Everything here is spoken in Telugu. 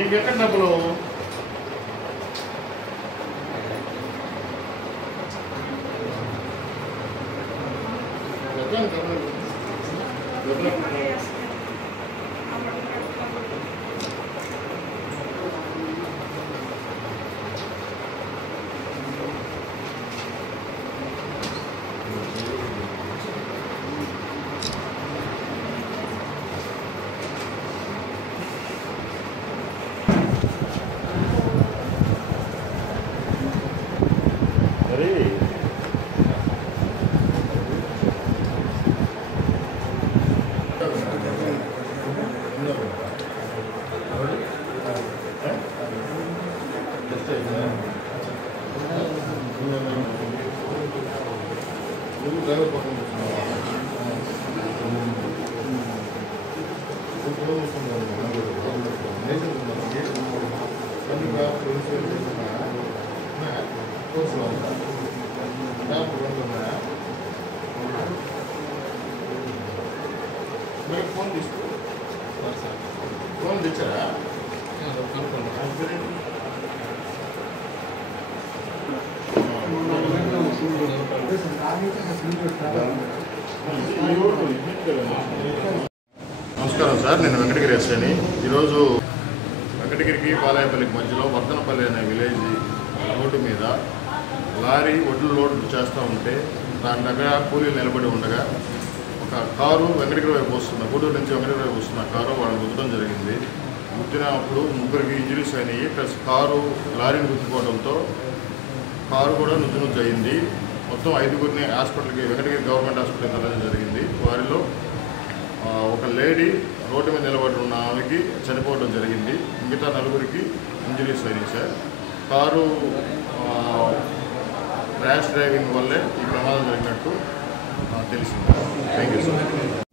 ఇంకెక్కడప్పుడు ఫోన్ తెచ్చారా? నమస్కారం సార్, నేను వెంకటగిరి ఎస్ఐని. ఈరోజు వెంకటగిరికి పాలాయపల్లికి మధ్యలో వర్ధనపల్లి అనే విలేజ్ రోడ్డు మీద లారీ ఒడ్లు లోడ్ చేస్తూ ఉంటే దాని దగ్గర కూలీలు నిలబడి ఉండగా ఒక కారు వెంకటగిరి వైపు వస్తున్న గూడూరు నుంచి వెంకటగిరి వైపు వస్తున్న కారు వాళ్ళని గుద్దడం జరిగింది. గుద్దినప్పుడు ముగ్గురికి ఇంజరీస్ అయినాయి. ప్లస్ కారు లారీని గుద్దుకోవడంతో కారు కూడా నుజ్జు అయింది. మొత్తం 5గురిని హాస్పిటల్కి వెంకటగిరి గవర్నమెంట్ హాస్పిటల్కి వెళ్ళడం జరిగింది. వారిలో ఒక లేడీ రోడ్డు మీద నిలబడి ఉన్న ఆమెకి చనిపోవడం జరిగింది. మిగతా 4గురికి ఇంజరీస్ అయినాయి సార్. కారు ర్యాష్ డ్రైవింగ్ వల్లే ఈ ప్రమాదం జరిగినట్టు తెలిసింది. Thank you sir.